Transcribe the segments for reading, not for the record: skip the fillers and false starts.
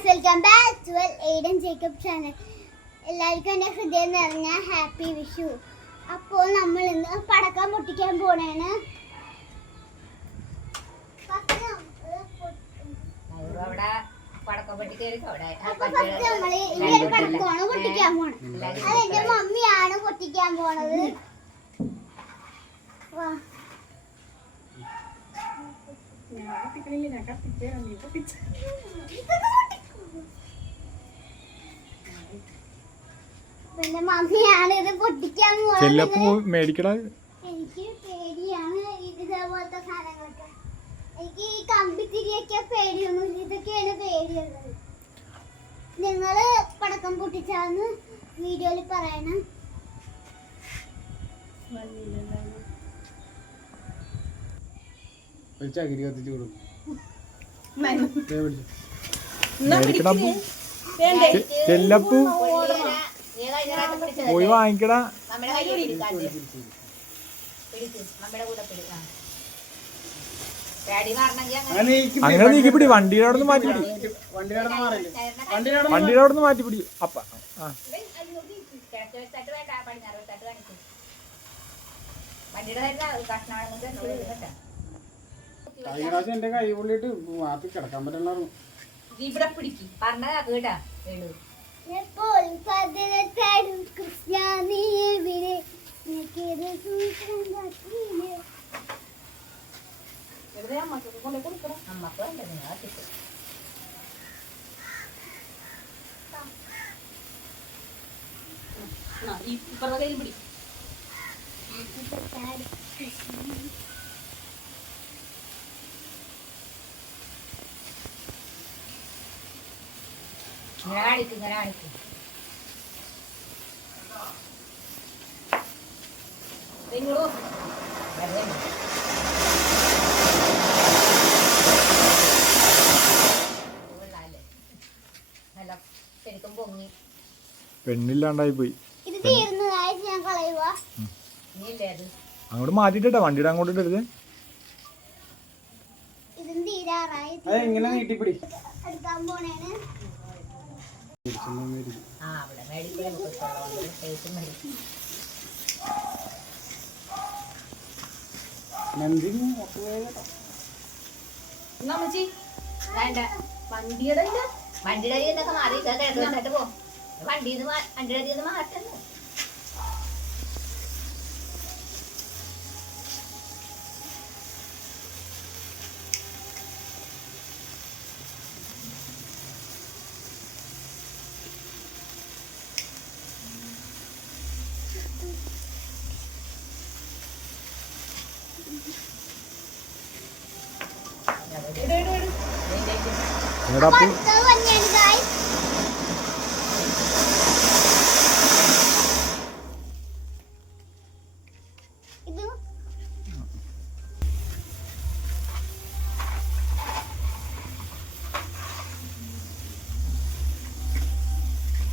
Guys, welcome back to Aiden Jacob channel. എല്ലാവർക്കും എൻ്റെ ഹൃദയം നിറഞ്ഞ ഹാപ്പി വിഷു. അപ്പോൾ നമ്മൾ ഇന്ന് പടക്കം പൊട്ടിക്കാൻ പോണേണ്. നമ്മൾ ഈ ഒരു പടക്കമാണ് പൊട്ടിക്കാൻ പോണത്. അത് എൻ്റെ മമ്മിയാണ് പൊട്ടിക്കാൻ പോണത്. പിന്നെ മമ്മിയാണ് ഇത് പൊട്ടിക്കാൻ പോകുന്നത്. എനിക്ക് പേടിയാണ് ഇതേപോലത്തെ സാധനങ്ങളൊക്കെ. എനിക്ക് ഈ കമ്പിത്തിരിയൊക്കെ പേടിയൊന്നും, ഇതൊക്കെയാണ് പേടിയുള്ളത്. നിങ്ങള് പടക്കം പൊട്ടിച്ചാന്ന് വീഡിയോയിൽ പറയണം. പോയി വാങ്ങിക്കടാ. അങ്ങനെ നീക്കിപ്പിടി, വണ്ടിയുടെ അവിടെ നിന്ന് മാറ്റിപ്പിടി, വണ്ടിയുടെ അവിടെ നിന്ന് മാറ്റിപ്പിടി. അപ്പ എന്റെ കൈ പൊള്ളിട്ട് മാറ്റി കിടക്കാൻ പറ്റില്ല. പെണ്ണില്ലാണ്ടായി പോയി. അങ്ങോട്ട് മാറ്റിട്ടാ, വണ്ടിയുടെ അങ്ങോട്ട് ഇടരുത്. വണ്ടിയുടെ മാറി പോ. വണ്ടിയുടെ മാറ്റുന്നു.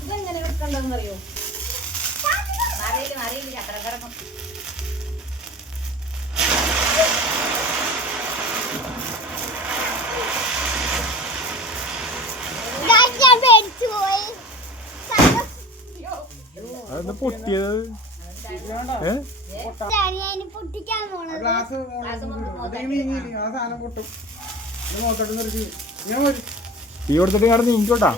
ഇതെങ്ങനെ എടുക്കണ്ടെന്ന് അറിയോ? അറിയില്ല അത്ര കിടക്കും. പൊട്ടിയത് തീ കൊടുത്തിട്ട് കടന്ന് നീക്കോട്ടാ.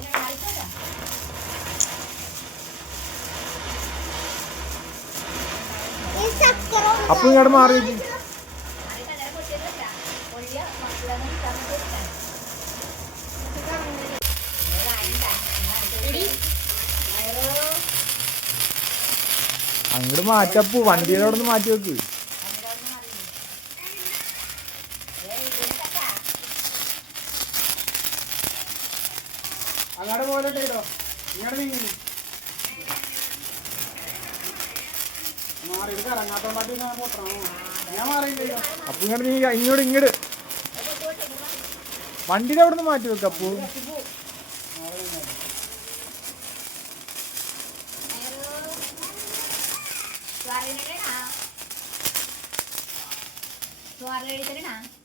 അപ്പൊ ഇങ്ങോട്ട് മാറി. അങ്ങോട്ട് മാറ്റപ്പൂ, വണ്ടിയുടെ അവിടെ നിന്ന് മാറ്റി വെക്ക്. അങ്ങോട്ട് പോലെ ഇങ്ങോട്ട് നീങ്ങി മാറി ഇറങ്ങാത്തോണ്ടാട്ടി ഞാൻ മാറിയില്ല. അപ്പൊ ഇങ്ങോട്ട് നീ ഇങ്ങോട്ട് വണ്ടിയുടെ അവിടെ നിന്ന് മാറ്റി വെക്ക്. Appu Suara dari tadi nah.